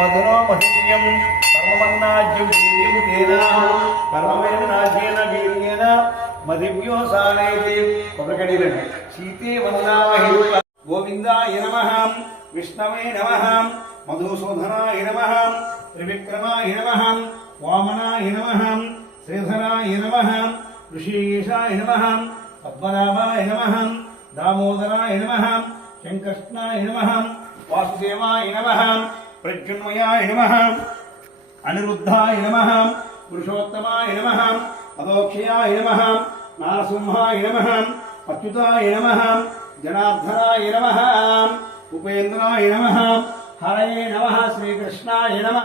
मधुनो महिव्यं परमन्नाज्यं वीर्यं तेन परममेन नाज्येन वीर्येन मदिव्यो सानेति पप्रकटिरन् सीते वन्दामहि गोविन्दाय नमः विष्णवे नमः मधुसूदनाय नमः त्रिविक्रमाय नमः वामनाय नमः श्रीधराय नमः ऋषिकेशाय नमः पद्मनाभाय नमः दामोदराय नमः शङ्कर्ष्णाय नमः वासुदेवाय नमः प्रद्युन्मयाय नमः अनिरुद्धाय नमः पुरुषोत्तमाय नमः अदोक्षयाय नमः नारसिंहाय नमः अच्युताय नमः जनार्दनाय नमः उपेन्द्राय नमः हरये नमः श्रीकृष्णाय नमः।